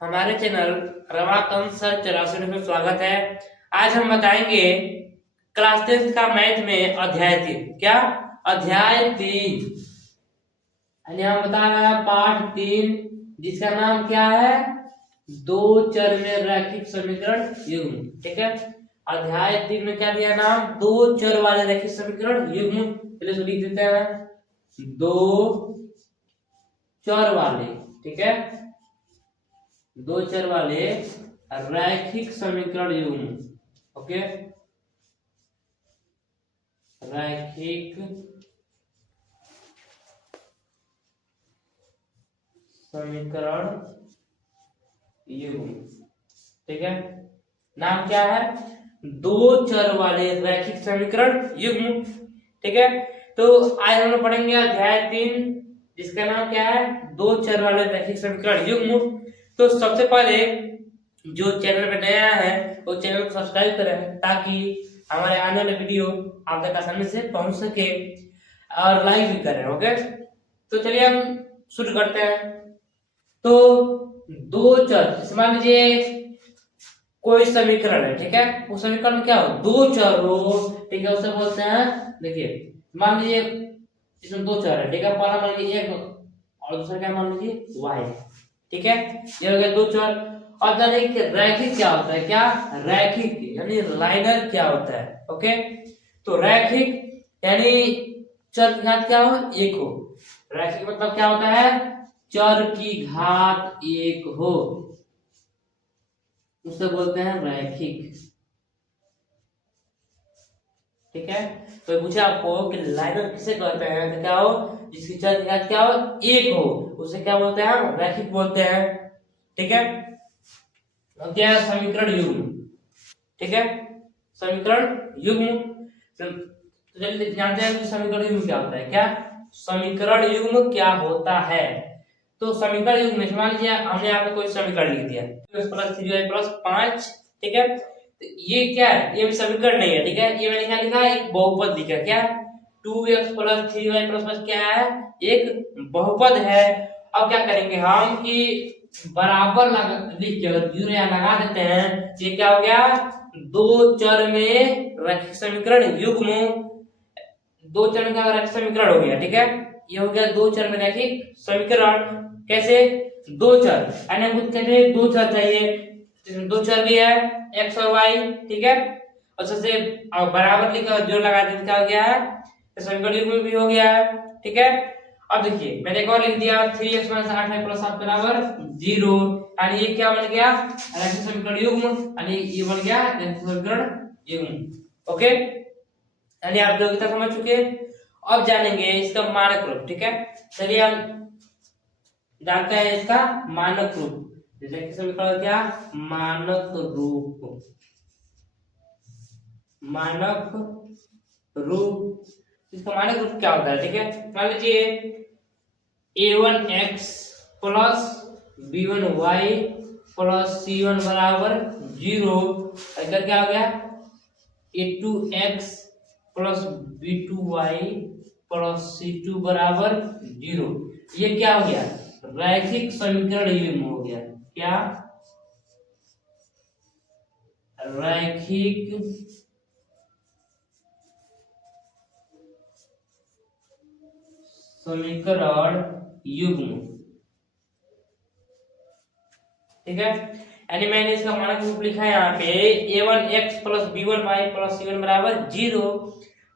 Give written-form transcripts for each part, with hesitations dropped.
हमारे channel Ramakant sir 84 में स्वागत है। आज हम बताएंगे क्लास 10 का मैथ में अध्याय 3। क्या अध्याय 3 यानी हम बता रहे हैं पाठ 3, जिसका नाम क्या है, दो चर में रैखिक समीकरण युग्म। ठीक है, अध्याय 3 में क्या दिया नाम, दो चर वाले रैखिक समीकरण युग्म। पहले से लिख देते हैं, दो चर वाले, ठीक है, दो चर वाले रैखिक समीकरण युग्म। ओके, रैखिक समीकरण युग्म। ठीक है, नाम क्या है, दो चर वाले रैखिक समीकरण युग्म। ठीक है, तो आज हम लोग पढ़ेंगे अध्याय 3, जिसका नाम क्या है, दो चर वाले रैखिक समीकरण युग्म। तो सबसे पहले जो चैनल पे नया है वो चैनल को सब्सक्राइब करें, ताकि हमारे आने वाले वीडियो आप तक आसानी से पहुंच सके, और लाइक भी करें। ओके, तो चलिए हम शुरू करते हैं। तो दो चर, मान लीजिए कोई समीकरण है, ठीक है, उस समीकरण में क्या हो, दो चर हो, ठीक है, उसे बोलते हैं, देखिए मान लीजिए इसमें दो चर है, ठीक है, पहला मान लीजिए x और दूसरा क्या मान लीजिए y। ठीक है, ये हो गया दो चर। और जानिए कि रैखिक क्या होता है, क्या रैखिक यानी लाइनर क्या होता है। ओके, तो रैखिक यानी चर की घात क्या हो, एक हो। रैखिक मतलब क्या होता है, चर की घात एक हो, उसे बोलते हैं रैखिक। ठीक है, तो पूछे आपको कि लाइनर किसे कहते हैं, तो क्या हो, जिसकी चर की घात क्या हो, एक हो, उसे क्या बोलते हैं, रैखिक बोलते हैं। ठीक है, क्या है, समीकरण युग्म। ठीक है, समीकरण युग्म। तो चलिए जानते हैं कि समीकरण युग्म क्या होता है। क्या समीकरण युग्म क्या होता है, तो समीकरण युग्म में मान लीजिए हमने यहाँ पे कोई समीकरण लिख दिया, x + 3y + 5। ठीक है, तो ये क्या है, ये भी समीकरण नहीं है। ठीक है, ये मैंने क्या लिखा है, एक बहुपद लिखा। क्या 2x + 3y + 5 क्या है, एक बहुपद है। अब क्या करेंगे हम कि बराबर लिख के अगर जीरो यहाँ लगा देते हैं, ये क्या हो गया, दो चर में रैखिक समीकरण युग्म। दो चर का रैखिक समीकरण हो गया। ठीक है, ये हो गया दो चर में रैखिक समीकरण। कैसे, दो चर यानी कुछ कहते हैं दो चर चाहिए, दो चर भी है x और y। ठीक है, और सबसे बराबर लिखा जो लगा देते क्या हो गया है, समीकरण युग्म भी हो गया है। ठीक है, अब देखिए मैंने एक और लिख दिया, 3x - 8y + 7 = 0, यानी ये क्या बन गया, रैखिक समीकरण युग्म, यानी ये बन गया रैखिक समीकरण युग्म। ओके, यानी आप लोग तक समझ चुके। अब जानेंगे इसका मानक रूप। ठीक है, चलिए हम जानते हैं इसका मानक रूप। रैखिक समीकरण क्या, मानक रूप, मानक रूप, इसका मानक रूप क्या होता है। ठीक है, मान लीजिए a1x + b1y + c1 = 0, अगर क्या हो गया, a2x + b2y + c2 = 0, ये क्या हो गया, रैखिक समीकरण युग्म हो गया। क्या, रैखिक समीकरण युग्म। ठीक है, यानी मैंने इसका मानक रूप लिखा है यहाँ पे, a1x + b1y + c1 = 0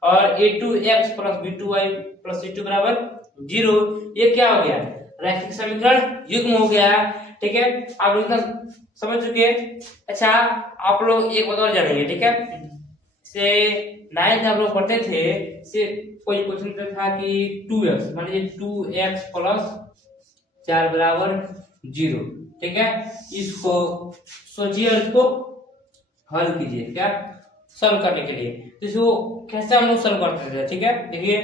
और a2x + b2y + c2 = 0, ये क्या हो गया, रैखिक समीकरण युग्म हो गया। ठीक है, आप लोग समझ चुके। अच्छा, आप लोग एक बात और जानेंगे। ठीक है, से 9th आप लोग पढ़ते थे, से कोई क्वेश्चन था कि 2x, मान लीजिए 2x + 4 = 0। ठीक है, इसको सोचिए और इसको हल कीजिए, क्या सॉल्व करने के लिए। तो इसको कैसे हम लोग सॉल्व करते थे। ठीक है, देखिए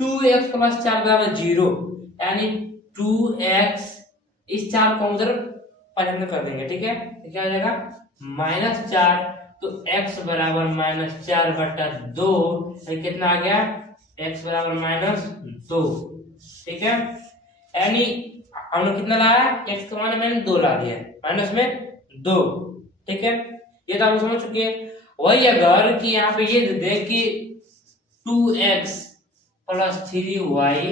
2x + 4 = 0, यानी 2x, इस 4 को उधर पलट कर देंगे। ठीक है, तो क्या हो जाएगा, -4, तो x = -4/2, कितना आ गया, x = -2। ठीक है, यानी हमने कितना लाया, x का मान मैंने 2 ला दिया, माइनस में 2, ठीक है, ये तो आप समझ चुके हैं। वही अगर कि यहाँ पे ये दे दे कि 2x प्लस 3y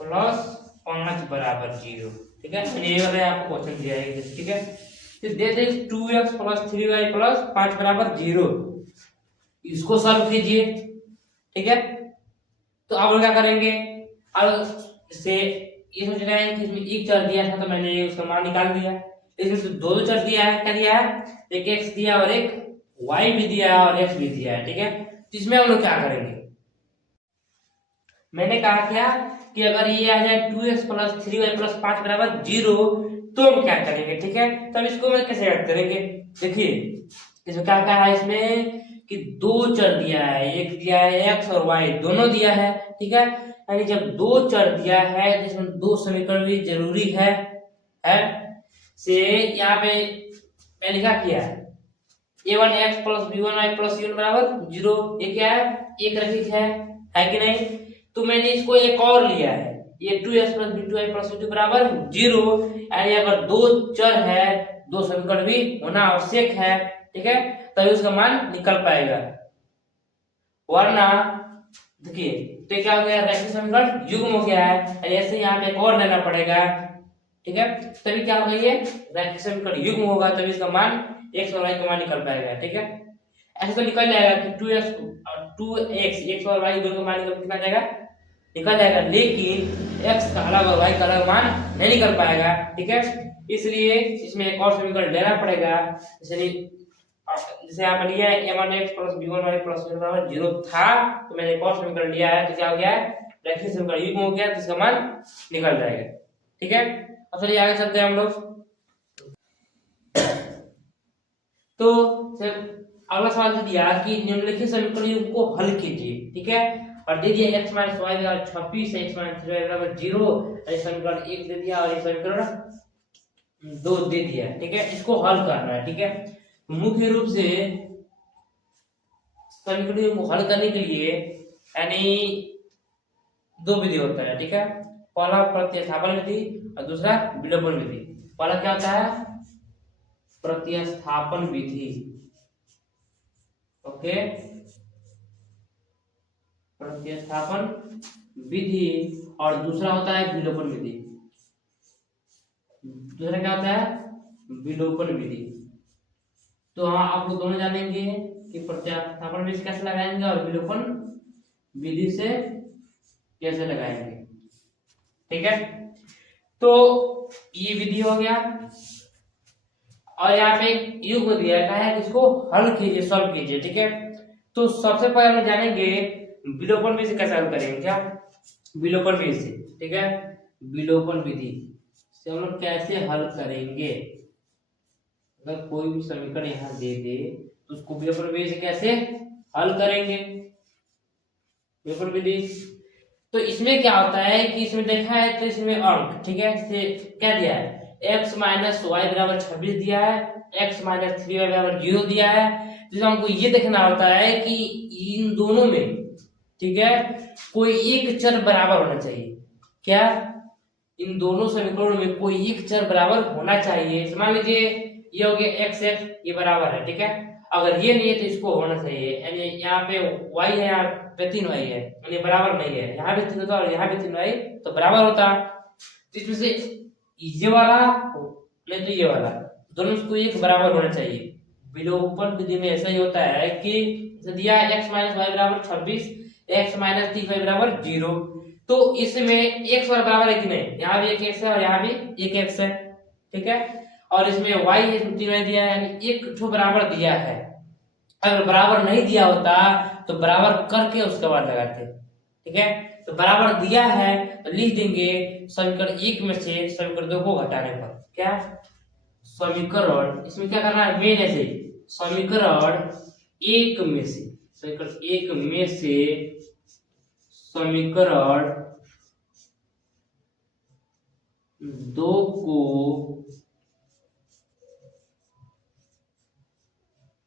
प्लस 5 बराबर 0, ठीक है, ये वाला आपको क्वेश्चन दिया है, ठीक है, तो दे दे 2x प्लस 3y प्लस 5 बराबर 0, इसको सॉल्व कीजिए, ठीक है। तो अब क्या करेंगे, अब से ये सोच रहे हैं कि इसमें एक चर दिया था तो मैंने उसका मान निकाल दिया, इसमें तो दो चर दिया है, क्या दिया है, एक x दिया और एक y भी दिया है और x भी दिया है, ठीक है। तो इसमें हम लोग क्या करेंगे, मैंने कहा क्या कि अगर ये आ जाए 2x प्लस 3y प्लस 5 बराबर 0 तो हम क्या करेंगे, ठीक है। तब इसको मैं कैसे याद करेंगे, देखिए इसमें क्या कहा है, इसमें कि दो चर दिया है, एक दिया है x और y दोनों दिया है, ठीक है, यानी जब दो चर दिया है जिसमें दो समीकरण भी जरूरी है से यहाँ पे मैंने क्या किया है, a1x plus b1y plus c1 बराबर 0, ये क्या है, एक रैखिक है कि नहीं। तो मैंने इसको एक और लिया है, ये 2x plus b2y plus c2 बराबर 0, यानी अगर दो चर है दो समीकरण भी होना आवश्यक है, ठीक है, तभी उसका मान निकल पाएगा, वरना देखिए तो क्या हो गया, रैखिक समीकरण युग्म हो गया है, ऐसे यहाँ पे एक और लेना पड़ेगा, ठीक है, तभी क्या होगा, ये रैखिक समीकरण युग्म होगा, तभी इसका मान x और y का मान निकल पाएगा, ठीक है। ऐसे तो निकल जाएगा कि 2x x और y दोनों का मान कितना जाएगा, निकल जाएगा, लेकिन x का अलग और y का अलग मान नहीं निकल पाएगा, ठीक है, इसलिए इसमें एक और समीकरण लेना पड़ेगा, जैसे यहाँ पर लिया है a1x plus b1y plus c1 बराबर 0 था, तो मैंने एक और समीकरण लिया है, तो क्या हो गया, रैखिक समीकरण युग्म हो गया, तो इसका मान निकल जाएगा, ठीक है। अब चलिए आगे चलते हैं हम लोग। तो अगला सवाल दे दिया कि निम्नलिखित समीकरण युग्म को हल कीजिए, ठीक है, और दे दिया x y बराबर 26 x 3y बराबर 0, ये समीकरण 1 दे दिया और ये समीकरण 2 दे दिया, ठीक है, इसको हल करना है, ठीक है। मुख्य रूप से समीकरण को हल करने के लिए यानी दो विधि होता है, ठीक है, पहला प्रतिस्थापन विधि और दूसरा विलोपन विधि। पहला क्या होता है, प्रतिस्थापन विधि, ओके, प्रतिस्थापन विधि, और दूसरा होता है विलोपन विधि। दूसरा क्या होता है, विलोपन विधि। तो हाँ आप लोग दोनों जानेंगे कि प्रतिस्थापन विधि कैसे लगाएंगे और विलोपन विधि से कैसे लगाएंगे, ठीक है। तो ये विधि हो गया, और यहाँ पे एक युग्म दिया है कि इसको हल कीजिए, सॉल्व कीजिए, ठीक है। तो सबसे पहले हम जानेंगे विलोपन विधि से कैसे हल करेंगे, क्या, विलोपन विधि से, ठीक है, विलोपन विधि से हम लोग कैसे हल करेंगे। अगर कोई भी समीकरण यहाँ दे दे तो उसको विलोपन विधि से कैसे हल करेंगे, विलोपन विधि। तो इसमें क्या होता है कि इसमें देखा है तो इसमें अंक, ठीक है, से क्या दिया है, x माइनस वाई बराबर 26 दिया है, x माइनस 3y बराबर 0 दिया है। तो हमको ये देखना होता है कि इन दोनों में, ठीक है, कोई एक चर बराबर होना चाहिए, क्या, इन दोनों समीकरणों में कोई एक चर बराबर होना चाहिए। मान लीजिए ये हो गया x ये बराबर है, ठीक है, अगर ये नहीं है तो इसको होना चाहिए, यानी यहाँ पे y है, यहाँ पे 3y है, यानी बराबर नहीं है, यहाँ भी 3 होता और यहाँ भी 3y तो बराबर होता। तो इसमें से ये वाला नहीं तो ये वाला, दोनों को एक बराबर होना चाहिए। विलोपन विधि में ऐसा ही होता है कि दिया x माइनस वाई बराबर 26, x माइनस 3y बराबर 0, तो इसमें x बराबर है कि नहीं, यहाँ भी एक x है और यहाँ भी एक x है, ठीक है, और इसमें y है, इसमें 3y दिया है, यानी एक ठो बराबर दिया है। अगर बराबर नहीं दिया होता तो बराबर करके उसके बाद लगाते, ठीक है। तो बराबर दिया है तो लिख देंगे समीकरण 1 में से समीकरण 2 को घटाने पर, क्या, समीकरण, इसमें क्या करना है, मेन ऐसे समीकरण 1 में से, समीकरण 1 में से समीकरण 2 को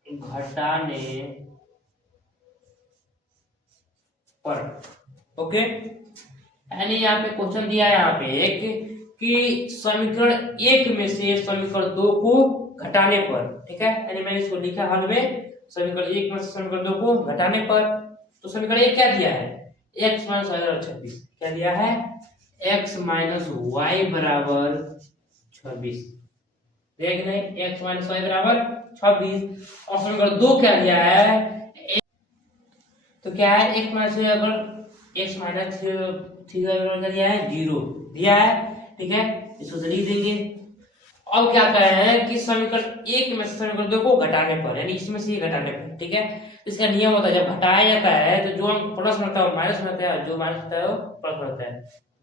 घटाने पर, ओके, यानी यहाँ पे क्वेश्चन दिया है यहाँ पे एक कि समीकरण एक में से समीकरण दो को घटाने पर, ठीक है, यानी मैंने इसको लिखा हल में समीकरण एक में से समीकरण दो को घटाने पर। तो समीकरण एक क्या दिया है, x माइनस वाई बराबर 26, क्या दिया है, x माइनस वाई बराबर 26, देख नहीं, x माइनस वाई बराबर 26। और समीकरण दो क्या दिया है, तो क्या है, x माइनस वाई बराबर x माइनस थ्री वाई बराबर दिया है 0 दिया है, ठीक है, इसको तो लिख देंगे। अब क्या कह रहे हैं कि समीकरण एक में से समीकरण दो को घटाने पर, यानी इसमें से ये घटाने पर, ठीक है, इसका नियम होता है जब घटाया जाता है तो जो अंक प्लस में रहता है वो माइनस में रहता है, जो माइनस रहता है वो प्लस में रहता है,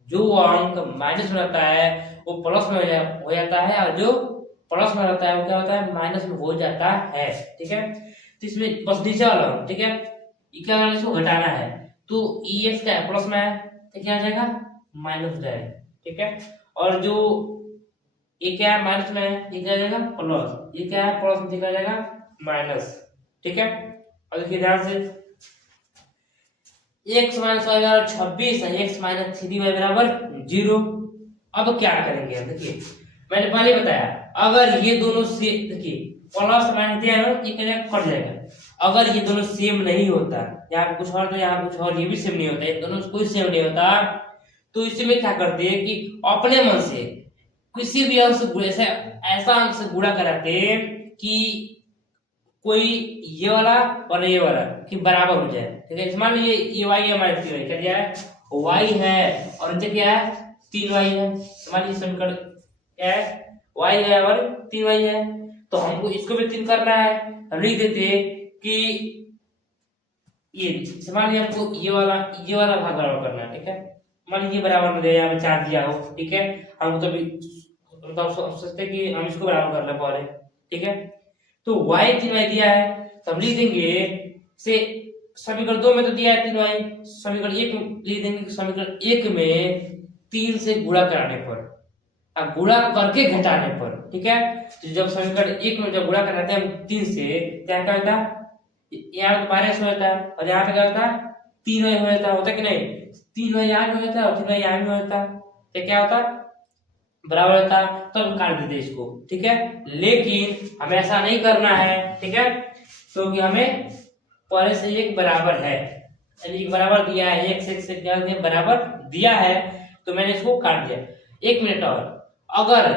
जो अंक माइनस में रहता है वो प्लस में हो जाता है, और जो प्लस में रहता है वो क्या होता है, माइनस में हो जाता है, ठीक है। तो इसमें बस नीचे वाला, ठीक है, ये क्या करना है, इसको घटाना है, तो EX क्या है, प्लस में है, तो क्या आ जाएगा, माइनस हो जाएगा, ठीक है। और जो ये क्या है, माइनस में है, ये क्या आ जाएगा प्लस, ये क्या है प्लस में, क्या आ जाएगा माइनस, ठीक है। और देखिए ध्यान से, x माइनस वाई बराबर 26 है, x माइनस थ्री वाई बराबर 0। अब क्या करेंगे, देखिए मैंने पहले बताया, अगर ये दोनों से, देखिए प्लस माइनस दिया है ना, ये क्या कट जाएगा, अगर ये दोनों सेम नहीं होता, यहाँ पे कुछ और तो यहाँ कुछ और, ये भी सेम नहीं होता, ये दोनों कोई सेम नहीं होता, तो इसमें क्या करते हैं कि अपने मन से किसी भी अंक से ऐसा अंक से गुणा कराते कि कोई ये वाला और ये वाला कि बराबर हो जाए, ठीक है। मान लीजिए ये y है, हमारे 3y क्या दिया है, y है, और नीचे क्या है 3y है, मान लीजिए समीकरण क्या है, y है और 3y है, तो हमको इसको भी 3 करना है, हम लिख देते कि ये मान लीजिए हमको ये वाला भाग बराबर करना है, ठीक है, मान लीजिए बराबर में दे, यहाँ पे 4 दिया हो, ठीक है, हम तो भी सोचते कि हम इसको बराबर कर ले पहले, ठीक है। तो y 3y दिया है, तो हम लिख देंगे से समीकरण दो में तो दिया है 3y, समीकरण एक में लिख देंगे, समीकरण एक में 3 से गुणा कराने पर, अब गुणा करके घटाने पर, ठीक है। तो जब समीकरण एक में जब गुणा कराते हैं हम 3 से, क्या क्या होता है, यहाँ तो माइनस हो जाता है, और यहाँ पे क्या होता है 3y हो जाता है, होता कि नहीं, 3y यहाँ में हो जाता है और 3y यहाँ में होता है, तो क्या होता है बराबर होता, तो हम काट देते इसको, ठीक है। लेकिन हमें ऐसा नहीं करना है, ठीक है, क्योंकि हमें पहले से एक बराबर है, यानी एक बराबर दिया है, एक से क्या दिया बराबर दिया है, तो मैंने इसको काट दिया। एक मिनट और, अगर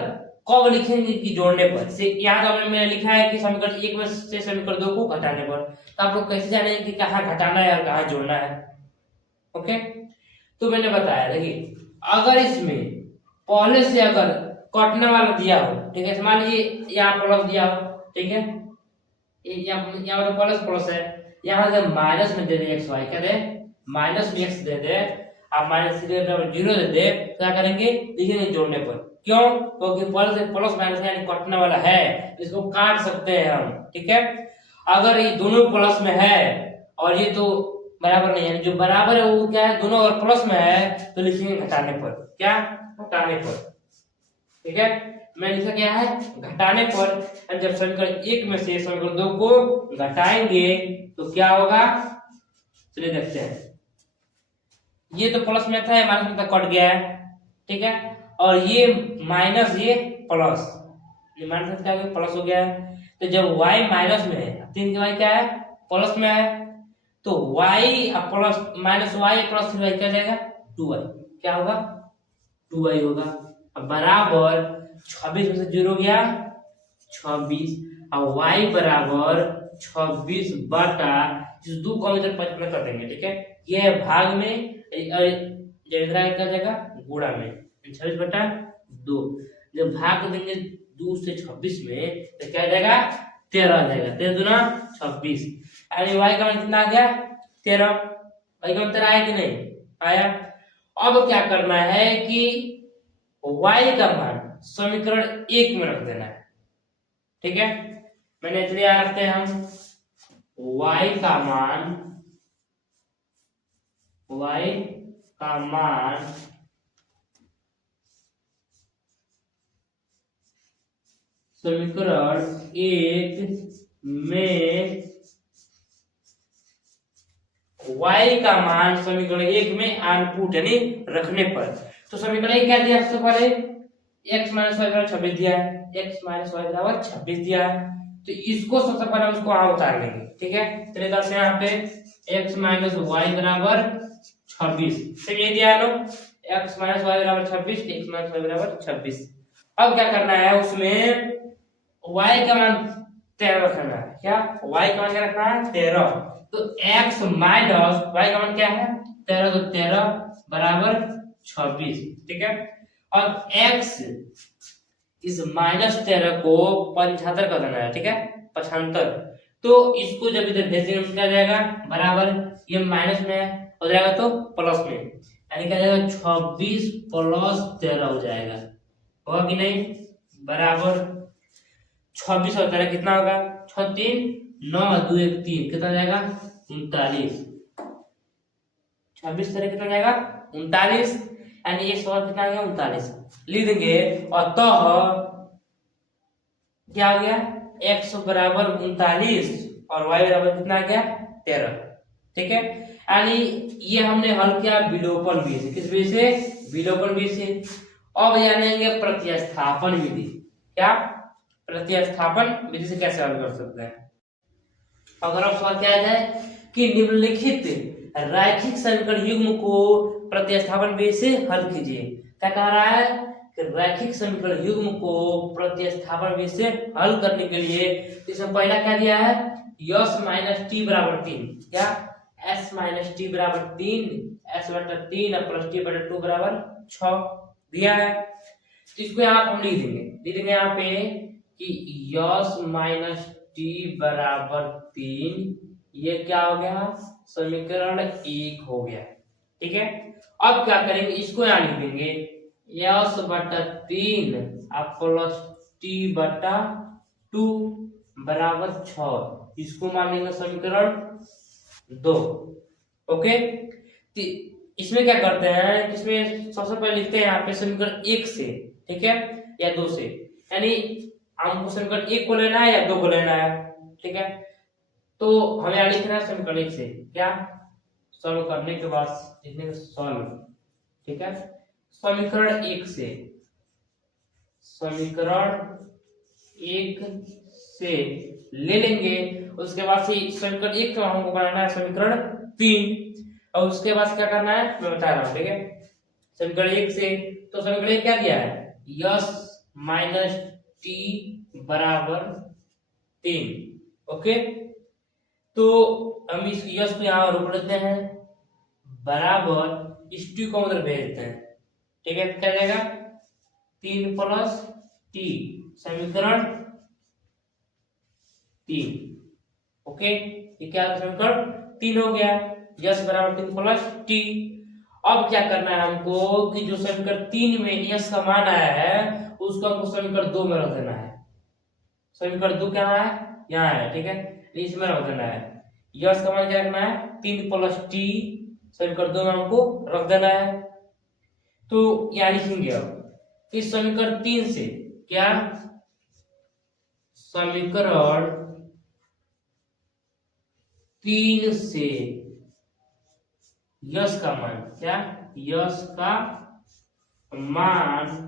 कब लिखेंगे कि जोड़ने पर, से यहाँ तो मैंने लिखा है कि समीकरण एक में से समीकरण दो को घटाने पर, तो आप लोग कैसे जानेंगे कि कहाँ घटाना है और कहाँ जोड़ना है, ओके। तो मैंने बताया, देखिए अगर इसमें पहले से अगर कटने वाला दिया हो, ठीक है, मान लीजिए यहाँ प्लस दिया हो, ठीक है, यहाँ पर प्लस प्लस है, यहाँ से माइनस में दे दे एक्स वाई, क्या दे माइनस में एक्स दे दे, आप माइनस 0 दे दे, क्या करेंगे लिखेंगे जोड़ने पर, क्यों, क्योंकि प्लस प्लस माइनस यानी कटने वाला है, इसको काट सकते हैं हम, ठीक है। अगर ये दोनों प्लस में है और ये तो बराबर नहीं है, जो बराबर है वो क्या है, दोनों अगर प्लस में है तो लिखेंगे घटाने पर, क्या घटाने पर, ठीक है। मैं लिखा क्या है घटाने पर, जब समीकरण एक में से समीकरण दो को घटाएंगे तो क्या होगा, चलिए देखते हैं, ये तो प्लस में था, माइनस में था, कट गया है, ठीक है, और ये माइनस ये प्लस, ये माइनस क्या हो गया प्लस हो गया है, तो जब y माइनस में है, 3 की y क्या है प्लस में है, तो y plus minus y plus 3y क्या जाएगा 2y, क्या होगा 2y होगा, अब बराबर 26 में से 0 गया 26, और y बराबर 26 बटा इस 2 को इधर 55 कर देंगे, ठीक है, ये भाग में इधर क्या जाएगा गुणा में, 26 बटा 2, जब भाग देंगे 2 से 26 में तो क्या जाएगा 13 आ जाएगा, 13 दूना 26, यानी y का मान कितना आ गया 13, y का मान 13 आया कि नहीं आया। अब क्या करना है कि y का मान समीकरण एक में रख देना है, ठीक है, मैंने इसलिए रखते हैं हम y का मान समीकरण एक में y का मान समीकरण 1 में इनपुट यानी रखने पर। तो समीकरण 1 क्या दिया सबसे पहले x - y बराबर 26 दिया है, x - y बराबर 26 दिया है। तो इसको सबसे पहले हम इसको वहां उतार लेंगे, ठीक है। चलिए तो यहाँ पे x - y बराबर 26, तो ये दिया है लो x - y बराबर 26, x - y बराबर 26। अब क्या करना है उसमें y का मान 13 रखना है। क्या y का मान क्या रखना है 13। तो x माइनस y का मान क्या है 13, तो 13 बराबर 26, ठीक है। और x इस -13 को 75 कर देना है, ठीक है 75। तो इसको जब इधर भेज देंगे क्या जाएगा बराबर, ये माइनस में हो जाएगा तो प्लस में, यानी क्या जाएगा 26 प्लस 13 हो जाएगा, होगा कि नहीं बराबर 26 और 13 कितना होगा 6 3 9 2 1 3 कितना जाएगा 39। 26 13 कितना जाएगा 39, यानी एक सवाल कितना आ गया 39 लिख देंगे। और तो क्या हो गया x बराबर 39 और y बराबर कितना आ गया 13, ठीक है। यानी ये हमने हल किया विलोपन विधि से, किस विधि से विलोपन विधि से। अब जानेंगे प्रतिस्थापन विधि। क्या प्रतिस्थापन विधि से कैसे हल कर सकते हैं। अगर अब सवाल क्या आ जाए कि निम्नलिखित रैखिक समीकरण युग्म को प्रतिस्थापन विधि से हल कीजिए। क्या कह रहा है कि रैखिक समीकरण युग्म को प्रतिस्थापन विधि से हल करने के लिए इसमें पहला क्या दिया है यस माइनस टी बराबर 3, क्या s माइनस टी बराबर 3, s बटा 3 प्लस टी बटा 2 बराबर 6 दिया है। तो इसको यहाँ हम लिख देंगे यहाँ पे कि यस माइनस टी बराबर 3, ये क्या हो गया समीकरण 1 हो गया, ठीक है। अब क्या करेंगे इसको यहाँ लिख देंगे यस बटा 3 प्लस टी बटा 2 बराबर 6, इसको मान लेंगे समीकरण 2, ओके। तो इसमें क्या करते हैं, इसमें सबसे पहले लिखते हैं यहाँ पे समीकरण 1 से, ठीक है, या 2 से, यानी हमको समीकरण 1 को लेना है या 2 को लेना है, ठीक है। तो हमें यहाँ लिखना है समीकरण 1 से, क्या सॉल्व करने के बाद लिखने सॉल्व, ठीक है। समीकरण 1 से, समीकरण 1 से ले लेंगे, उसके बाद से समीकरण 1 का हमको बनाना है समीकरण 3, और उसके बाद क्या करना है मैं बता रहा हूं, ठीक है। समीकरण 1 से तो समीकरण 1 क्या दिया है यस माइनस टी बराबर 3, ओके। तो हम इस यस को यहाँ रोक लेते हैं बराबर इस टी को उधर भेज देते हैं, ठीक है। क्या जाएगा 3 प्लस टी समीकरण 3, ओके। ये क्या समीकरण 3 हो गया, यस बराबर 3 प्लस टी। अब क्या करना है हमको कि जो समीकरण 3 में यस का मान आया है उसको हमको समीकरण 2 में रख देना है। समीकरण 2 क्या है यहाँ है, ठीक है, इसमें रख देना है। यस का मान क्या रखना है 3 प्लस टी, समीकरण 2 में हमको रख देना है। तो यहाँ लिखेंगे अब इस समीकरण 3 से, क्या समीकरण 3 से यस का मान, क्या यस का मान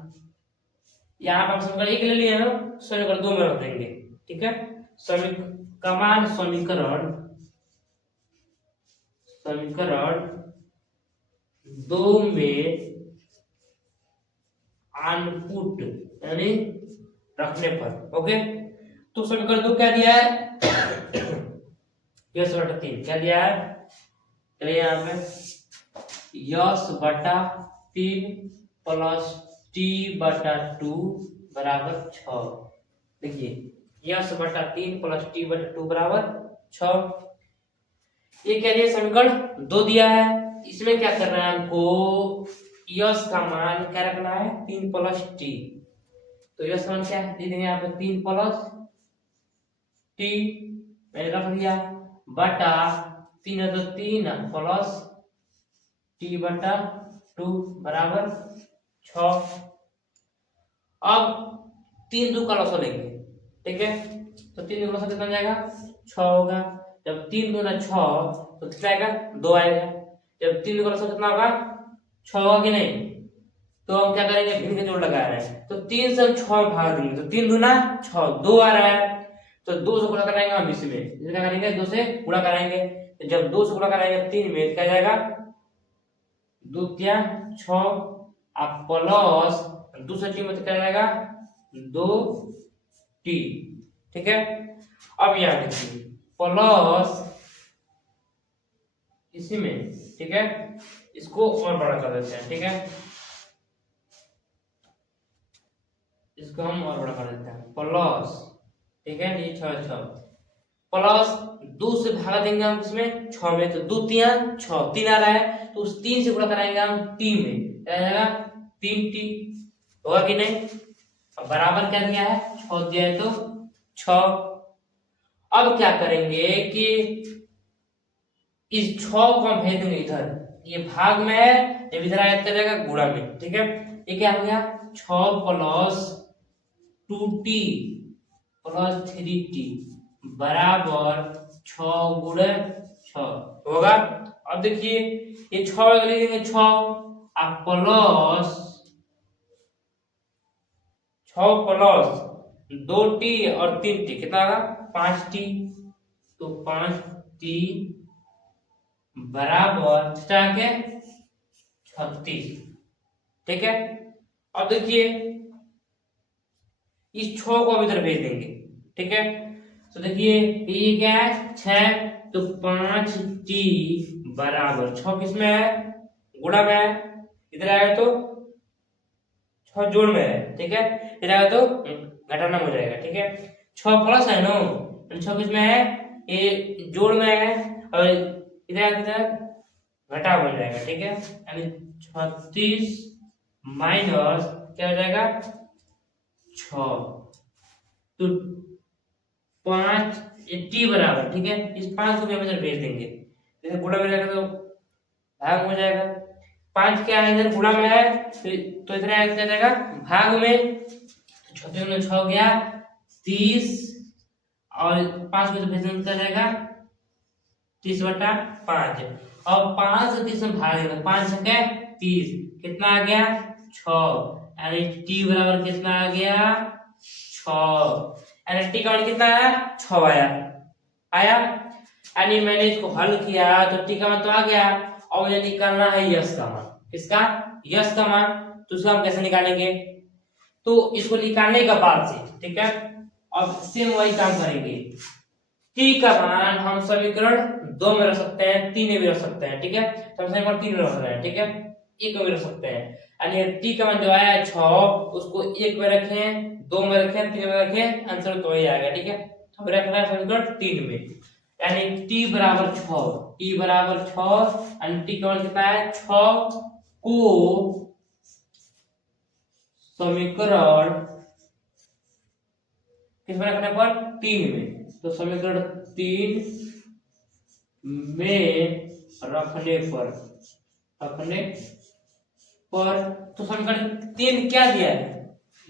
यहाँ पर हम समीकरण 1 ले लिए ना, समीकरण 2 में रख देंगे, ठीक है। समीकरण समीकरण 2 में इनपुट यानी रखने पर, ओके। तो समीकरण 2 क्या दिया है यस बटा 3 क्या दिया है, चलिए यहाँ पे यस बटा 3 प्लस टी बटा 2 बराबर 6, देखिए यस बटा 3 प्लस टी बटा 2 बराबर 6। ये क्या दिया समीकरण 2 दिया है। इसमें क्या करना है हमको यस का मान क्या रखना है 3 प्लस टी, तो यस का मान क्या है दे देंगे यहाँ पे 3 प्लस टी मैंने रख दिया बटा 3 है तो 3 प्लस टी बटा 2 बराबर 6। अब 3 2 का लॉस लेंगे, ठीक है, तो 3 2 का लॉस कितना जाएगा 6 होगा। जब 3 2 6 तो कितना आएगा 2 आएगा। जब 3 को लसागु कितना होगा 6 होगा कि नहीं। तो हम क्या करेंगे भिन्न के जोड़ लगा रहे हैं तो 3 से हम 6 में भाग देंगे तो 3 दूना 6 2 आ रहा है तो 2 से गुणा कराएंगे हम इसमें क्या करेंगे 2 से गुणा कराएंगे तो जब 2 से गुणा कराएंगे 3 में क्या जाएगा 2 तिया 6 अब प्लस दूसरे टी में क्या जाएगा 2 टी। ठीक है अब यहाँ देखिए प्लस इसी में ठीक है इसको और बड़ा कर देते हैं। ठीक है इसको हम और बड़ा कर देते हैं प्लस ठीक है ये 6 प्लस 2 से भागा देंगे हम इसमें 6 में तो 2 तिया 6 3 आ रहा है तो उस 3 से गुणा कराएंगे हम टी में क्या जाएगा 3 टी होगा कि नहीं। अब बराबर क्या दिया है 6 दिया है तो 6। अब क्या करेंगे कि इस 6 को हम भेज देंगे इधर ये भाग में है जब इधर आया क्या जाएगा गुणा में। ठीक है ये क्या हो गया 6 प्लस 2t प्लस 3t बराबर 6 गुणे 6 होगा। अब देखिए ये 6 लिखेंगे 6 अब प्लस 6 प्लस 2t और 3t कितना होगा 5t तो 5t बराबर के 36। ठीक है अब देखिए इस 6 को हम इधर भेज देंगे। ठीक है तो देखिए ये क्या है 6 तो 5t बराबर 6 किसमें है गुणा में है इधर आएगा तो 6 जोड़ में है। ठीक है इधर आएगा तो घटाना हो जाएगा। ठीक है 6 प्लस है नो 6 किसमें है ये जोड़ में है और इधर घटा बन जाएगा। ठीक है यानी 36 माइनस क्या हो जाएगा 6 तो 5 टी बराबर। ठीक है इस 5 को भी हम इधर भेज देंगे जैसे गुणा में जाएगा तो भाग हो जाएगा 5 क्या है इधर गुणा में है तो इधर आएगा क्या जाएगा भाग में 36 में 6 गया 30 और 5 को तो भेज देंगे क्या जाएगा 30/5 और 5 से 30 में भाग देंगे 5 से क्या 30 कितना आ गया 6 यानी टी बराबर कितना आ गया 6 यानी टी का मान कितना आया 6 आया यानी मैंने इसको हल किया तो टी का मान तो आ गया और मुझे निकालना है यश का मान। किसका यश का मान तो उसको हम कैसे निकालेंगे तो इसको निकालने के बाद से ठीक है अब सेम वही काम करेंगे। टी का मान हम समीकरण 2 में रख सकते हैं 3 में भी रख सकते हैं। ठीक है तो हम समीकरण 3 में रख रहे हैं। ठीक है 1 में भी रख सकते हैं यानी टी का मान जो आया है 6 उसको 1 में रखें 2 में रखें 3 में रखें आंसर तो ही आएगा। ठीक है हम रख रहे हैं समीकरण 3 में यानी t बराबर 6 यानी टी का मान कितना है 6 को समीकरण किस में रखने पर 3 में तो समीकरण 3 में रखने पर तो समीकरण 3 क्या दिया है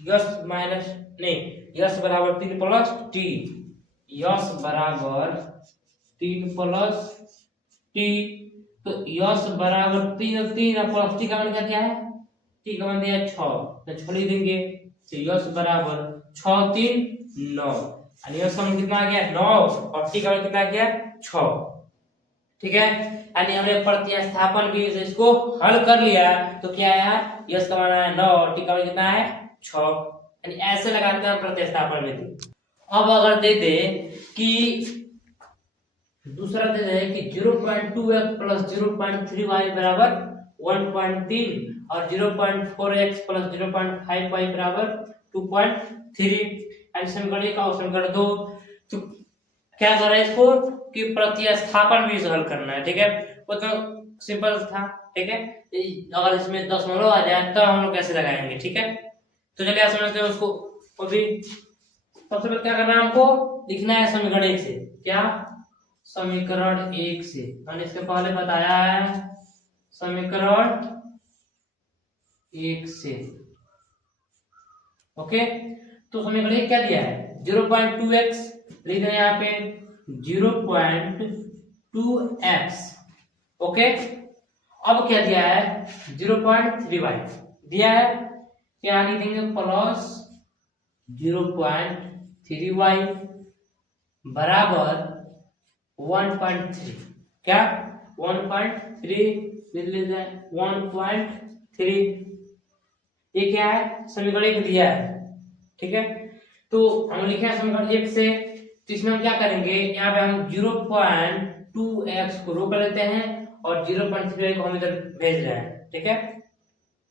यस माइनस नहीं यस बराबर 3 प्लस टी यस बराबर 3 प्लस टी तो यस बराबर 3 प्लस टी का मान क्या दिया है टी का मान दिया है 6 तो छोड़ देंगे तो यस बराबर 6 3 9 यानी यस का मान कितना आ गया 9 और टी का मान कितना आ गया 6। ठीक है यानी हमने प्रतिस्थापन की इसको हल कर लिया तो क्या आया यस का मान आया 9 और टी का मान कितना है 6 यानी ऐसे लगाते हैं प्रतिस्थापन में। अब अगर दे दे कि दूसरा दे दे कि 0.2x प्लस 0.3y बराबर 1.3 और 0.4x प्लस 0.5y बराबर 2.3 एंड समीकरण का समीकरण 2 तो क्या कर रहे हैं इसको कि प्रतिस्थापन भी हल करना है। ठीक है वो तो सिंपल था। ठीक है अगर इसमें 10 आ जाए तो हम लोग कैसे लगाएंगे। ठीक है तो चलिए आप समझते हैं उसको अभी सबसे पहले क्या करना है हमको लिखना है समीकरण 1 से क्या समीकरण 1 से मैंने इसके पहले बताया है समीकरण 1 से। ओके तो समीकरण 1 क्या दिया है 0.2x लिख रहे हैं यहाँ पे 0.2x 2x। ओके, अब क्या दिया है 0.3y दिया है, क्या लिख देंगे प्लस 0.3y बराबर 1.3, क्या 1.3 1.3, ये क्या है समीकरण एक दिया है। ठीक है, तो हम लिखे हैं समीकरण एक से, तो इसमें हम क्या करेंगे, यहाँ पे हम 0.2x को रो कर लेते हैं और 0.3 को हम इधर भेज रहे हैं। ठीक है,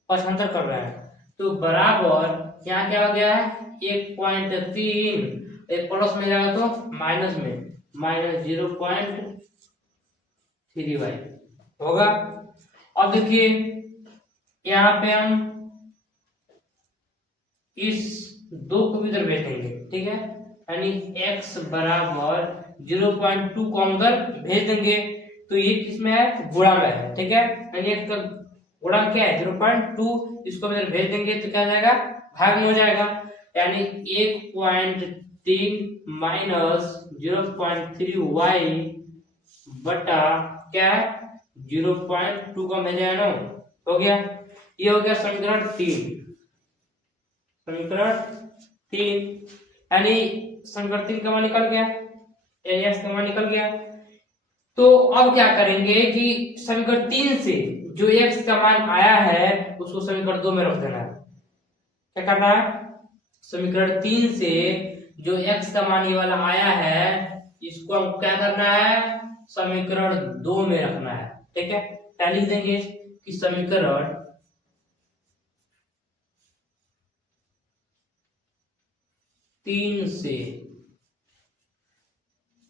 पक्षांतर कर रहे हैं, तो बराबर यहाँ क्या हो गया है 1.3, एक प्लस में जाएगा तो माइनस में, माइनस 0.3y होगा। अब देखिए यहाँ पे हम इस दो को भी इधर भेज देंगे। ठीक है, यानी x बराबर 0.2 को हम उधर भेज देंगे, तो ये किसमें है गुणा में है। ठीक है, यानी x का गुणा क्या है 0.2, इसको इधर भेज देंगे तो क्या हो जाएगा भाग में हो जाएगा, यानी 1.3 माइनस 0.3y बटा क्या है 0.2 का भेजा है ना, हो गया। ये हो गया समीकरण 3, समीकरण 3, यानी समीकरण 3 का मान निकल गया, x का मान निकल गया। तो अब क्या करेंगे कि समीकरण 3 से जो x का मान आया है उसको समीकरण 2 में रख देना है। क्या करना है, समीकरण 3 से जो x का मान ये वाला आया है इसको हम क्या करना है समीकरण 2 में रखना है। ठीक है, क्या लिख देंगे कि समीकरण 3 से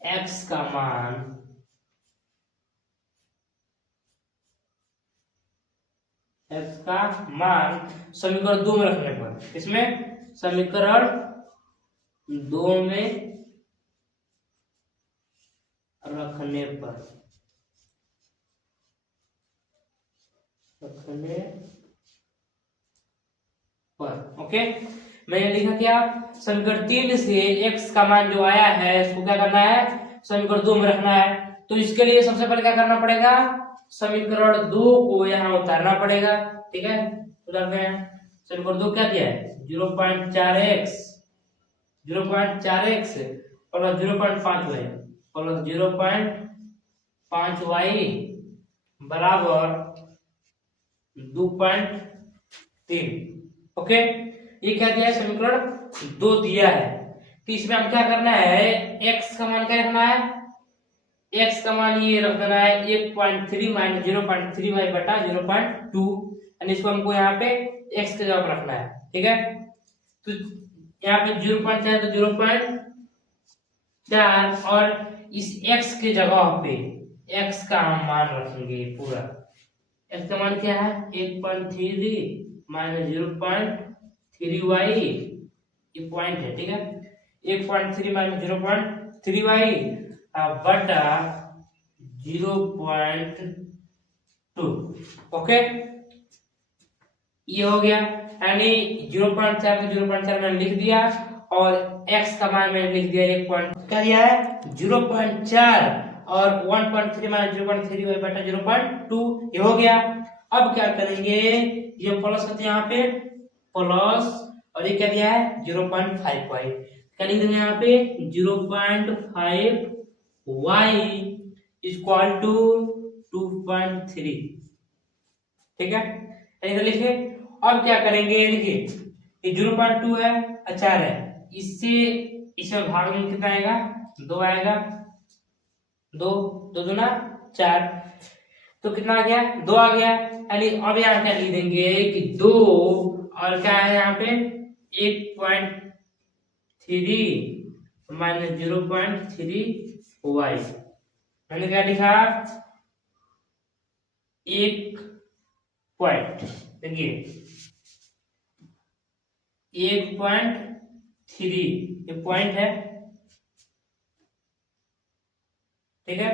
x का मान समीकरण 2 में रखने पर, इसमें समीकरण 2 में रखने पर ओके, मैंने लिखा क्या समीकरण 3 से x का मान जो आया है इसको क्या करना है समीकरण 2 में रखना है। तो इसके लिए सबसे पहले क्या करना पड़ेगा, समीकरण 2 को यहाँ उतारना पड़ेगा। ठीक है, उतारते हैं। समीकरण 2 क्या दिया है 0.4x plus 0.5y plus 0.5y बराबर 2.3। ओके, ये क्या दिया है समीकरण 2 दिया है। तो इसमें हम क्या करना है x का मान क्या रखना है, x का मान ये रख देना है 1.3 माइनस 0.3y बटा 0.2, यानी इसको हमको यहाँ पे x के जगह पर रखना है। ठीक है, तो यहाँ पे 0.4 तो 0.4 और इस x के जगह पे x का हम मान रखेंगे पूरा। x का मान क्या है 1.3 माइनस 0.3y, ये पॉइंट है। ठीक है, 1.3 माइनस 0.3y बटा 0.2। ओके, ये हो गया, यानी 0.4 को 0.4 मैंने लिख दिया और x का मान मैंने लिख दिया 1 पॉइंट क्या दिया है 0.4 और 1.3 माइनस 0.3 बटा 0.2, ये हो गया। अब क्या करेंगे, ये प्लस होते यहाँ पे प्लस और ये क्या दिया है 0.5y, क्या लिख देंगे यहाँ पे 0.5y इक्वल टू 2.3। ठीक है, इधर लिखिए। अब क्या करेंगे, देखिए ये 0.2 है 4 है, इससे इसमें भाग में कितना आएगा 2 आएगा, 2 दूना 4, तो कितना आ गया 2 आ गया। यानी अब यहाँ क्या लिख देंगे कि 2 और क्या है यहाँ पे 1.3 माइनस 0.3y, मैंने क्या लिखा 1 पॉइंट, देखिए 1.3 ये पॉइंट है। ठीक है,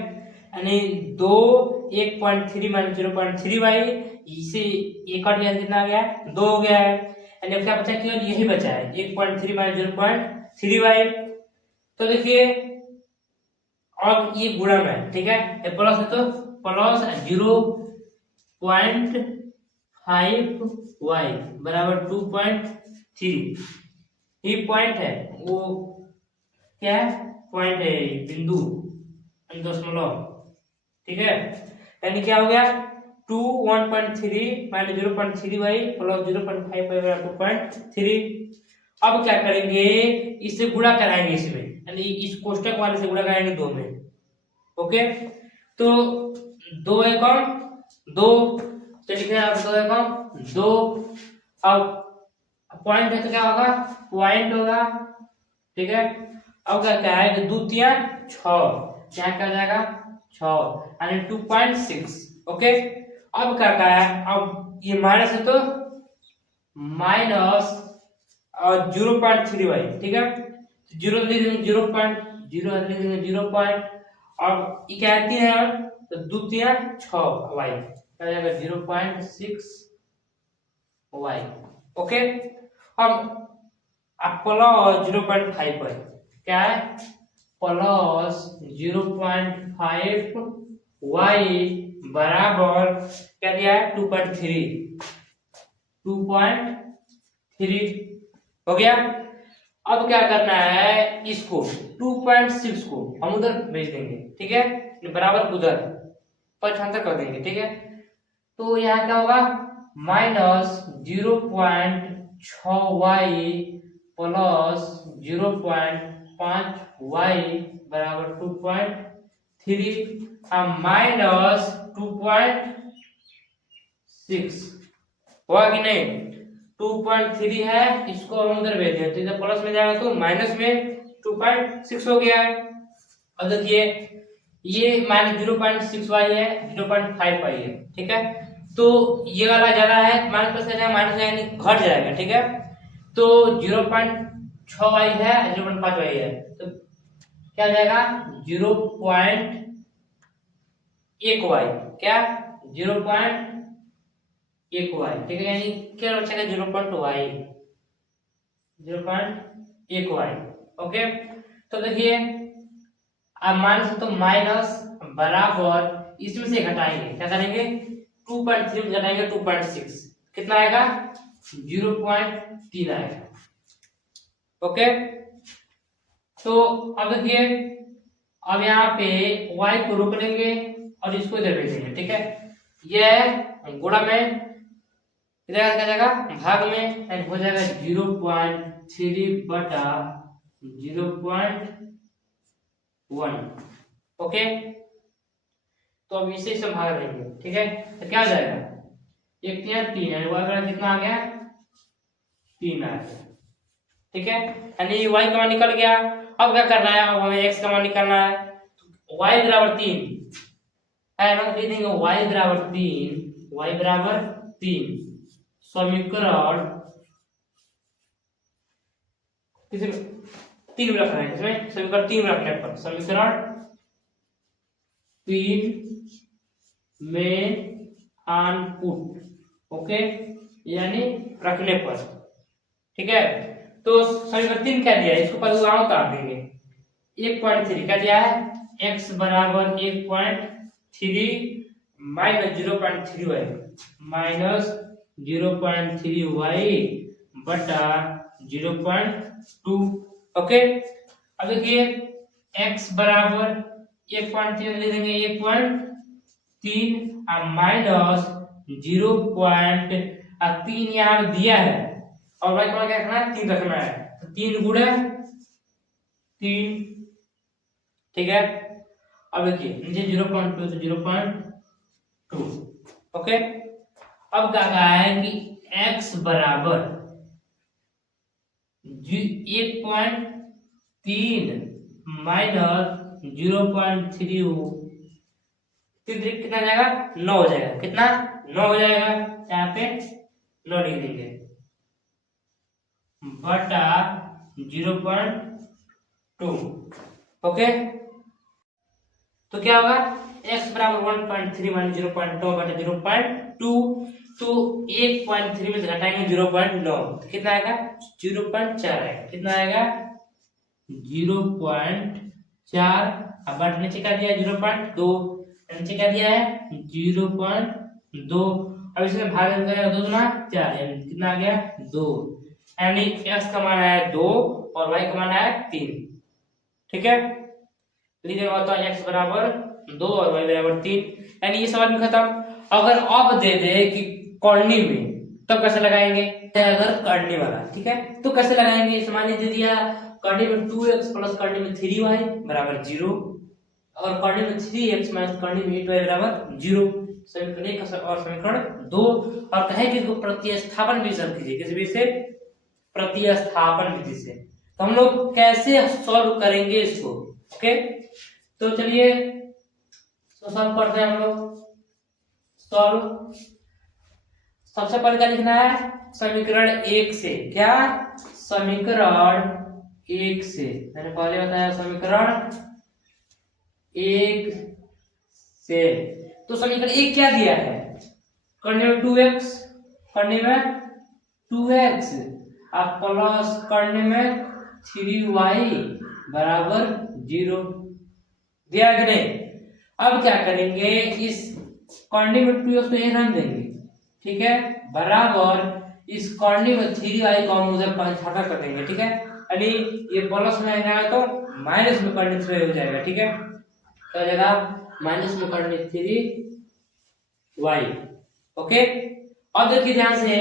यानी 2 1.3 माइनस 0.3y, इसे ये कट गया कितना आ गया 2 हो गया है, यानी अब क्या बचा केवल यही बचा है 1.3 माइनस 0.3y। तो देखिए अब ये गुणा में, ठीक है, ये प्लस है तो प्लस 0.5y बराबर 2.3। ये पॉइंट है, वो क्या है, पॉइंट है, बिंदु दशमलव, ठीक है। यानी क्या हो गया 2 1.3 माइनस 0.3y प्लस 0.5 बराबर 2.3। अब क्या करेंगे, इससे गुणा कराएंगे इसमें, यानी इस कोष्टक वाले से गुणा कराएंगे 2 में। ओके, तो 2 एकम 2, चलिए आप 2 एकम 2। अब पॉइंट है तो क्या होगा, पॉइंट होगा, ठीक है। अब क्या है, 2 3 6, क्या क्या जाएगा 6 यानी 2.6। ओके, अब क्या है, अब ये माइनस है तो माइनस और 0.3y, ठीक है, 0 लिख देंगे 0.0 लिख देंगे 0 पॉइंट, और ये क्या आती है तो 2 3 6 y क्या जाएगा 0.6y। ओके, अब प्लस 0.5 पर क्या है, प्लस 0.5 y बराबर क्या दिया है 2.3 हो गया। अब क्या करना है, इसको 2.6 को हम उधर भेज देंगे, ठीक है, बराबर उधर पक्षांतर कर देंगे, ठीक है। तो यहाँ क्या होगा माइनस 0.6y प्लस 0.5y बराबर 2.3 माइनस 2.6 हुआ कि नहीं, 2.3 है, इसको हम उधर भेज दें तो इधर प्लस में जाएगा तो माइनस में 2.6 हो गया है। अब देखिए ये माइनस 0.6y है 0.5y है, ठीक है, तो ये वाला ज्यादा है, माइनस प्लस का जाएगा माइनस यानी घट जाएगा, ठीक है। तो 0.6y है 0.5y है तो क्या जाएगा 0.1y, क्या 0.1y, ठीक है, यानी क्या बचेगा 0.1y। ओके, तो देखिए अब माइनस तो माइनस बराबर इसमें से घटाएंगे, क्या करेंगे 2.3 में घटाएंगे 2.6 कितना आएगा 0.3 आएगा। ओके, तो अब देखिए अब यहाँ पे y को रोक लेंगे और इसको इधर भेजेंगे, ठीक है, यह गुणा में इधर क्या जाएगा भाग में, यानी हो जाएगा 0.3 बटा 0.1। ओके, तो अब इसे से भाग देंगे, ठीक है, तो क्या हो जाएगा 1 3 यानी y बराबर कितना आ गया 3 आ गया, ठीक है, यानी y का मान निकल गया। अब क्या करना है, अब हमें x का मान निकालना है, y बराबर 3 है ना, लिख देंगे y बराबर 3 समीकरण 3 में रखना है, इसमें समीकरण 3 में रखने पर समीकरण 3 में अनपुट, ओके, यानी रखने पर, ठीक है। तो समीकरण 3 क्या दिया है, इसको पहले उदाहरण उतार देंगे। 1.3 क्या दिया है, x बराबर 1.3 माइनस 0.3y माइनस 0.3y बटा 0.2। ओके, अब देखिए x बराबर 1.3 लिख देंगे 1.3 माइनस 0.3 यहाँ दिया है और y का क्या रखना है 3 रखना है, तो 3 गुणे 3, ठीक है। अब देखिए नीचे 0.2 तो 0.2। ओके, अब क्या कहा है कि x बराबर 1.3 माइनस 0.3 कितना जाएगा 9 हो जाएगा, कितना 9 हो जाएगा, यहाँ पे 9 लिख देंगे बटा 0.2। ओके, तो क्या होगा x बराबर 1.3 माइनस 0.2 बटा 0.2, तो 1.3 में से घटाएंगे 0.9 तो कितना आएगा 0.4 आएगा, कितना आएगा 0.4 4, अब बट नीचे क्या दिया है 0.2, नीचे क्या दिया है 0.2। अब इसमें भाग करेगा 2 गुना 4, यानी कितना आ गया 2, यानी x का मान आया 2 और y का मान आया 3। ठीक है, लीजिएगा होता है x बराबर 2 और y बराबर 3, यानी ये सवाल में खत्म। अगर अब दे दे कि कॉर्नी में, तब कैसे लगाएंगे, अगर कॉर्नी वाला, ठीक है, तो कैसे लगाएंगे, इस मान लीजिए दिया कॉर्नी में 2x प्लस कॉर्नी में 3y बराबर 0 और कॉर्नी में 3x माइनस कॉर्नी में 8y बराबर 0, समीकरण 1 और समीकरण 2। और कहे कि इसको प्रतिस्थापन विधि से कीजिए, किस विधि से, प्रतिस्थापन विधि से। तो हम लोग कैसे सॉल्व करेंगे इसको, ओके, तो चलिए सॉल्व करते हैं हम लोग। सॉल्व, सबसे पहले क्या लिखना है, समीकरण 1 से, क्या, समीकरण 1 से, मैंने पहले बताया समीकरण 1 से। तो समीकरण 1 क्या दिया है, करने में 2x, करने में 2x आप प्लस करने में 3y बराबर 0 दिया कि नहीं। अब क्या करेंगे, इस कॉर्नी में 2x को यहीं रख देंगे, ठीक है, बराबर इस कॉर्नी में 3y को हम उधर हटा कर देंगे, ठीक है, यानी ये प्लस में आएगा तो माइनस में कॉर्नी 3 हो जाएगा, ठीक है, तो आ जाएगा माइनस में कॉर्नी 3y, ओके। अब देखिए ध्यान से,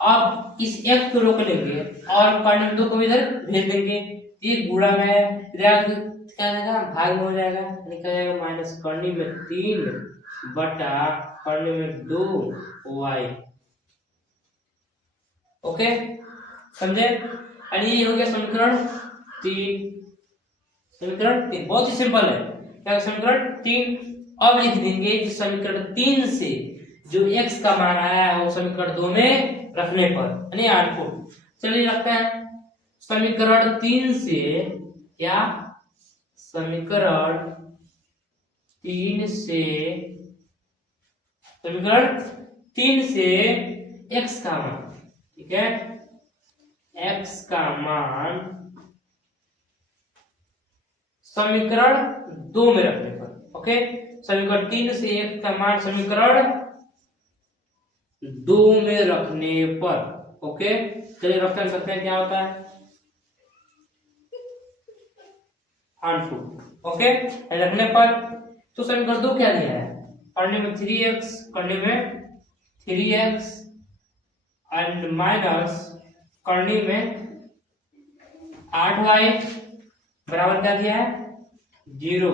अब इस x को रोक लेंगे और कॉर्नी 2 को इधर भेज देंगे, एक गुणा में क्या जाएगा, भाग में हो जाएगा, निकल जाएगा माइनस कॉर्नी में 3 बटा कॉर्नी में 2y, ओके, समझे, यानी ये हो गया समीकरण 3। समीकरण 3 बहुत ही सिंपल है, क्या समीकरण 3। अब लिख देंगे कि समीकरण 3 से जो x का मान आया है वो समीकरण 2 में रखने पर, यानी आउटपुट। चलिए रखते हैं, समीकरण 3 से, क्या, समीकरण 3 से, समीकरण 3 से x का मान, ठीक है, x का मान समीकरण 2 में रखने पर, ओके, समीकरण 3 से x का मान समीकरण 2 में रखने पर, ओके। चलिए रखते सकते हैं, क्या होता है आउटपुट, ओके, रखने पर। तो समीकरण 2 क्या दिया है, करने में 3x, करने में 3x एंड माइनस करने में 8y बराबर क्या दिया है 0,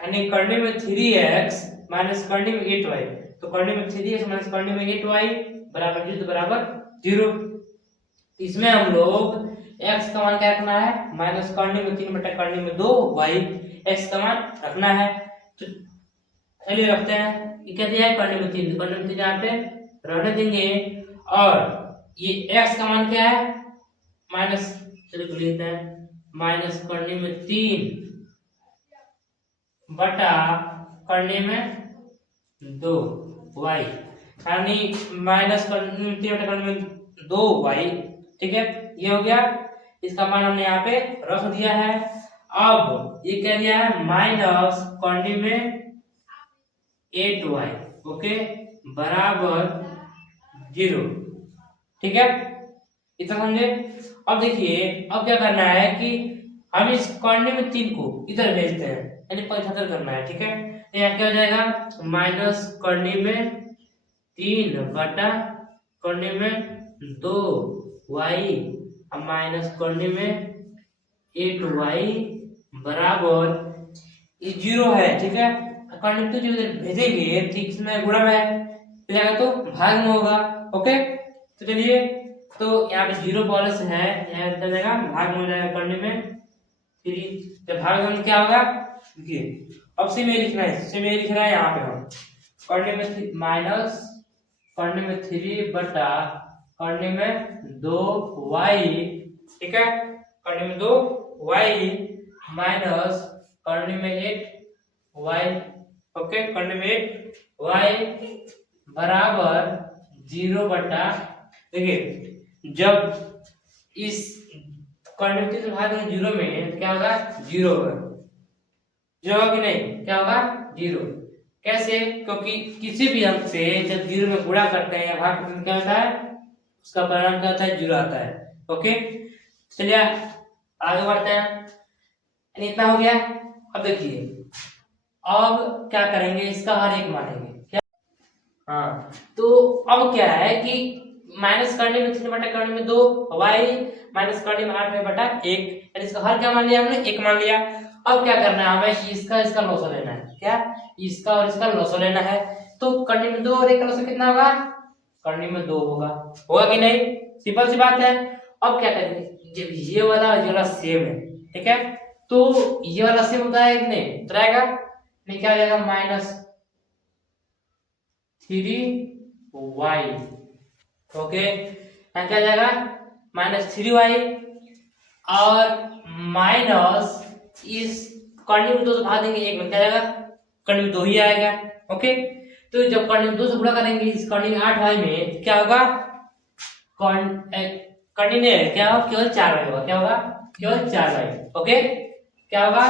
यानी करने में 3x माइनस करने में 8y, तो करने में 3x माइनस करने में 8y बराबर 0, बराबर 0। इसमें हम लोग x का मान क्या रखना है, माइनस करने में 3 बटा करने में 2y, x का मान रखना है। तो चलिए रखते हैं, ये क्या दिया है, करने में 3, करने में 3 यहाँ पे रहने देंगे, और ये x का मान क्या है, माइनस, चलिए लिखते हैं, माइनस करने में 3 बटा करने में 2y, यानी माइनस करने में 3 बटा करने में 2y, ठीक है, ये हो गया। इसका मान हमने यहाँ पे रख दिया है। अब ये क्या दिया है, माइनस करने में 8y, ओके, बराबर 0, ठीक है, इतना समझे। अब देखिए, अब क्या करना है कि हम इस कॉर्नर में 3 को इधर भेजते हैं, यानी 75 करना है, ठीक है, तो यहाँ क्या हो जाएगा, माइनस कॉर्नर में 3 बटा कॉर्नर में 2y अब माइनस कॉर्नर में 8y बराबर, ये 0 है, ठीक है, कॉर्नर तो जो इधर भेजेंगे, ठीक, इसमें गुणा में है तो भाग में होगा, ओके। तो चलिए, तो यहाँ पे 0 बॉलस है, यहाँ चल जाएगा भाग में हो जाएगा, करने में 3, तो भाग में क्या होगा, देखिए अब से में लिखना है, से में लिख रहा है यहाँ पे हम, करने में माइनस करने में 3 बटा करने में 2y, ठीक है, करने में 2y माइनस करने में 8y, ओके, करने में 8y बराबर 0 बटा, देखिए जब इस क्वांटिटी से भाग 0 में क्या होगा 0 होगा, जीरो होगा कि नहीं, क्या होगा जीरो। कैसे, क्योंकि किसी भी अंक से जब जीरो में गुणा करते हैं या भाग करते हैं क्या होता है, उसका परिणाम क्या होता है, जीरो आता है। ओके, चलिए आगे बढ़ते हैं। इतना हो गया। अब देखिए अब क्या करेंगे, इसका हर एक मानेंगे क्या। हाँ, तो अब क्या है कि माइनस करने में 3 बटा करने में 2, वाई माइनस करने में 8 में बटा 1, यानी इसका हर क्या मान लिया हमने, 1 मान लिया। अब क्या करना है हमें, इसका लॉस लेना है। क्या, इसका और इसका लॉस लेना है। तो करने में 2 और 1 का लॉस कितना होगा, करने में 2 होगा कि नहीं, सिंपल सी बात है। अब क्या करेंगे, जब ये वाला सेम है, ठीक है, तो ये वाला सेम होता है कि नहीं, तो रहेगा नहीं, क्या हो जाएगा माइनस 3y। ओके, यहाँ क्या जाएगा माइनस 3y और माइनस इस करने में 2 से भाग देंगे 1 में, क्या जाएगा करने में 2 ही आएगा। ओके, तो जब करने में 2 से गुणा करेंगे इस करने में 8y में, क्या होगा करने में क्या होगा, केवल 4y होगा। क्या होगा, केवल 4y। ओके, क्या होगा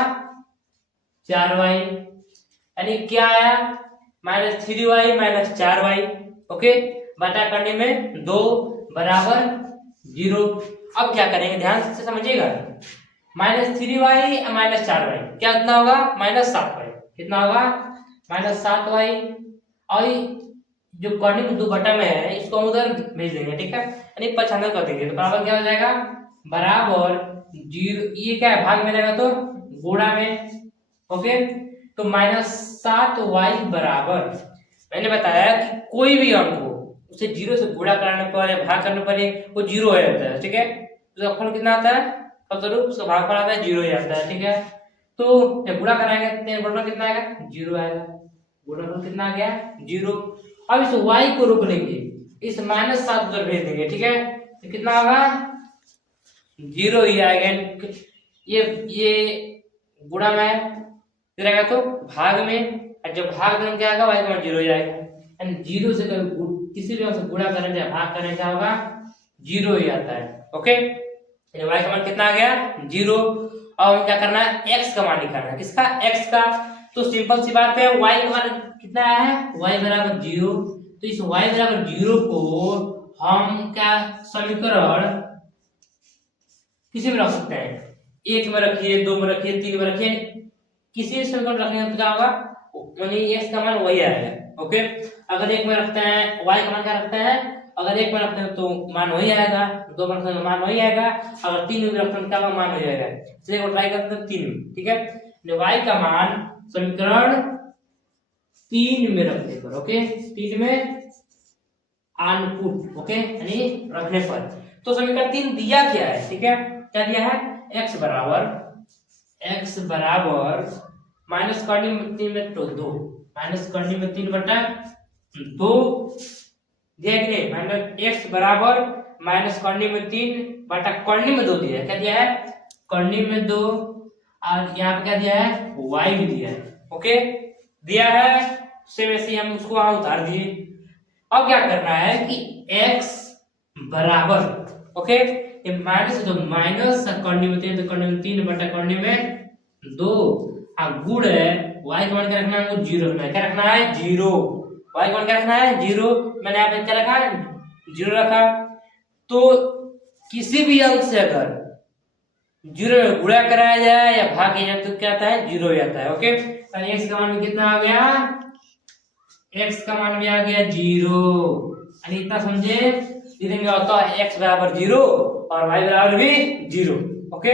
4y, यानी क्या आया minus 3y minus 4y। Okay, बटा करने में 2 बराबर 0। अब क्या करेंगे, ध्यान से समझिएगा, माइनस 3y माइनस 4y क्या कितना होगा, माइनस 7y। कितना होगा, माइनस 7y। और जो करने में 2 बटा में है इसको हम उधर भेज देंगे, ठीक है, यानी 95 कर देंगे, तो बराबर क्या हो जाएगा, बराबर 0। ये क्या है, भाग में रहेगा तो गुणा में। ओके, तो माइनस 7y बराबर, मैंने बताया कि कोई भी अंक हो उसे 0 से गुणा कराने पर या भाग करने पर वो 0 हो जाता है, ठीक है। तो फल कितना आता है, फलस्वरूप उसका भागफल आता है 0 ही आता है, ठीक है। तो जब गुणा कराएंगे तो गुणनफल कितना आएगा, 0 आएगा। गुणनफल कितना आ गया, 0। अब इस y को रोक लेंगे, इस माइनस 7 उधर भेज देंगे, ठीक है, तो कितना होगा 0 ही आएगा। ये गुणा में रहेगा तो भाग में, और जब भाग में क्या आएगा y का मान 0 ही आएगा, यानी 0 से किसी भी से गुणा करें या भाग करें क्या होगा, 0 ही आता है। ओके, y का मान कितना आ गया, 0। और हमें क्या करना है, x का मान निकालना है। किसका, x का। तो सिंपल सी बात है, y का मान कितना है, y बराबर 0। तो इस y बराबर 0 को हम क्या समीकरण किसी में रख सकते हैं, 1 में रखिए, 2 में रखिए, 3 में रखिए, किसी समीकरण रखने में क्या होगा, यानी x का मान वही आएगा। ओके, अगर 1 में रखते हैं y का मान क्या रखते हैं, अगर 1 में रखते हैं तो मान वही आएगा, 2 में रखते हैं तो मान वही आएगा, अगर 3 में रखते हैं क्या मान हो जाएगा। चलिए वो ट्राई करते हैं 3 में, ठीक है। y का मान समीकरण 3 में रखने पर, ओके, 3 में अनपुट, ओके, यानी रखने पर, तो समीकरण 3 दिया क्या है, ठीक है, क्या दिया है, x बराबर माइनस करने में 3 में तो 2, माइनस करने में 3 बटा 2 दिया कि नहीं, माइनस x बराबर माइनस करने में 3 बटा करने में 2 दिया है। क्या दिया है, करने में 2, और यहाँ पे क्या दिया है, y भी दिया है। ओके, दिया है, सेम ऐसे हम उसको वहां उतार दिए। अब क्या करना है कि x बराबर, ओके, ये माइनस तो माइनस करने में 3 तो करने में 3 बटा करने में 2, और गुण है y का मान क्या रखना है, वो 0 रखना है। क्या रखना है, 0। y का मान क्या रखना है, 0। मैंने यहाँ पे क्या रखा है, 0 रखा। तो किसी भी अंक से अगर 0 में गुणा कराया जाए या भाग किया जाए तो क्या आता है, 0 ही आता है। ओके, तो x का मान कितना आ गया, x का मान भी आ गया 0, यानी इतना समझे, लिखेंगे होता है x बराबर 0 और y बराबर भी 0। ओके,